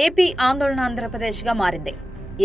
AP ఆందోళన ఆంధ్రప్రదేశ్గా మారింది.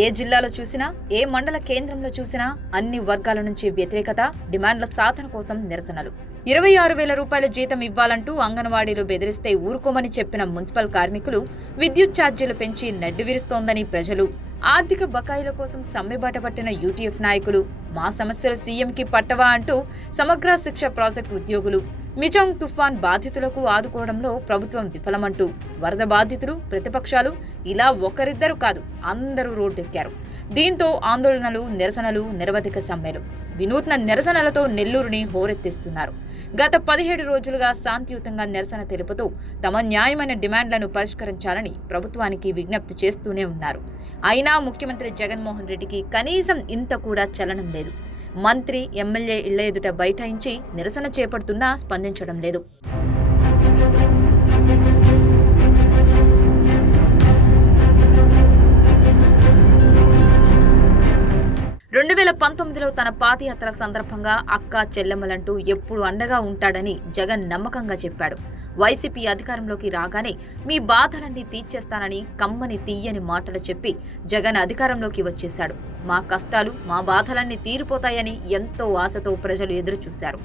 ఏ జిల్లాలో చూసినా, ఏ మండల కేంద్రంలో చూసినా అన్ని వర్గాల నుంచి వ్యతిరేకత, డిమాండ్ల సాధన కోసం నిరసనలు. 26,000 రూపాయల జీతం ఇవ్వాలంటూ అంగన్వాడీలు బెదిరిస్తే ఊరుకోమని చెప్పిన మున్సిపల్ కార్మికులు విద్యుత్ ఛార్జీలు పెంచి నడ్డి విరుస్తోందని ప్రజలు, ఆర్థిక బకాయిల కోసం సమ్మెబాట పట్టిన యూటీఎఫ్ నాయకులు, మా సమస్యలు సీఎంకి పట్టవా అంటూ సమగ్ర శిక్ష ప్రాజెక్టు ఉద్యోగులు, మిజాంగ్ తుఫాన్ బాధితులకు ఆదుకోవడంలో ప్రభుత్వం విఫలమంటూ వరద బాధితులు, ప్రతిపక్షాలు ఇలా ఒకరిద్దరు కాదు అందరూ రోడ్డెక్కారు. దీంతో ఆందోళనలు, నిరసనలు, నిరవధిక సమ్మెలు, వినూత్న నిరసనలతో నెల్లూరుని హోరెత్తిస్తున్నారు. గత 17 రోజులుగా శాంతియుతంగా నిరసన తెలుపుతూ తమ న్యాయమైన డిమాండ్లను పరిష్కరించాలని ప్రభుత్వానికి విజ్ఞప్తి చేస్తూనే ఉన్నారు. అయినా ముఖ్యమంత్రి జగన్మోహన్ రెడ్డికి కనీసం ఇంత కూడా చలనం లేదు. మంత్రి, ఎమ్మెల్యే ఇళ్ల ఎదుట బైఠాయించి నిరసన చేపడుతున్నా స్పందించడం లేదు. 2019లో తన పాదయాత్ర సందర్భంగా అక్క, చెల్లెమ్మలంటూ ఎప్పుడు అండగా ఉంటాడని జగన్ నమ్మకంగా చెప్పాడు. వైసీపీ అధికారంలోకి రాగానే మీ బాధలన్నీ తీర్చేస్తానని కమ్మని తీయని మాటలు చెప్పి జగన్ అధికారంలోకి వచ్చేశాడు. మా కష్టాలు, మా బాధలన్నీ తీరిపోతాయని ఎంతో ఆశతో ప్రజలు ఎదురుచూశారు.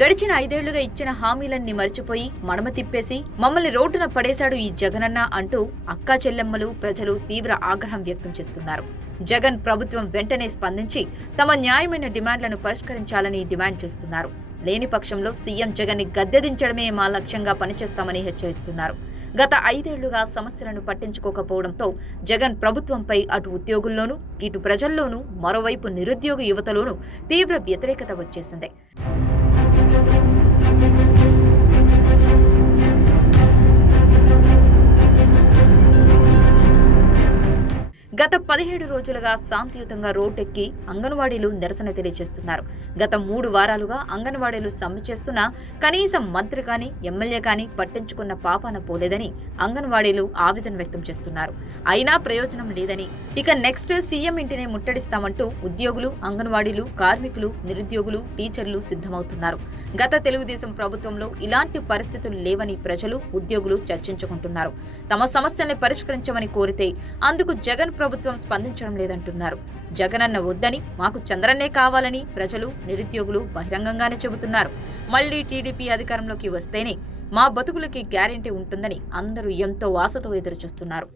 గడిచిన 5 ఏళ్లుగా ఇచ్చిన హామీలన్నీ మర్చిపోయి మడమ తిప్పేసి మమ్మల్ని రోడ్డున పడేశాడు ఈ జగనన్న అంటూ అక్కా చెల్లెమ్మలు, ప్రజలు తీవ్ర ఆగ్రహం వ్యక్తం చేస్తున్నారు. జగన్ ప్రభుత్వం వెంటనే స్పందించి తమ న్యాయమైన డిమాండ్లను పరిష్కరించాలని డిమాండ్ చేస్తున్నారు. లేని పక్షంలో సీఎం జగన్ ని గద్దెదించడమే మా లక్ష్యంగా పనిచేస్తామని హెచ్చరిస్తున్నారు. గత 5 ఏళ్లుగా సమస్యలను పట్టించుకోకపోవడంతో జగన్ ప్రభుత్వంపై అటు ఉద్యోగుల్లోనూ, ఇటు ప్రజల్లోనూ, మరోవైపు నిరుద్యోగ యువతలోనూ తీవ్ర వ్యతిరేకత వచ్చేసింది. గత 17 రోజులుగా శాంతియుతంగా రోడ్డెక్కి అంగన్వాడీలు నిరసన తెలియజేస్తున్నారు. గత 3 వారాలుగా అంగన్వాడీలు సమ్మె చేస్తున్నా కనీసం మంత్రి కానీ, ఎమ్మెల్యే కానీ పట్టించుకున్న పాపాన పోలేదని అంగన్వాడీలు ఆవేదన వ్యక్తం చేస్తున్నారు. అయినా ప్రయోజనం లేదని, ఇక నెక్స్ట్ సీఎం ఇంటినే ముట్టడిస్తామంటూ ఉద్యోగులు, అంగన్వాడీలు, కార్మికులు, నిరుద్యోగులు, టీచర్లు సిద్ధమవుతున్నారు. గత తెలుగుదేశం ప్రభుత్వంలో ఇలాంటి పరిస్థితులు లేవని ప్రజలు, ఉద్యోగులు చర్చించుకుంటున్నారు. తమ సమస్యల్ని పరిష్కరించమని కోరితే అందుకు జగన్ ప్రభుత్వం స్పందించడం లేదంటున్నారు. జగనన్న వద్దని, మాకు చంద్రన్నే కావాలని ప్రజలు, నిరుద్యోగులు బహిరంగంగానే చెబుతున్నారు. మళ్లీ టీడీపీ అధికారంలోకి వస్తేనే మా బతుకులకి గ్యారెంటీ ఉంటుందని అందరూ ఎంతో ఆశతో ఎదురుచూస్తున్నారు.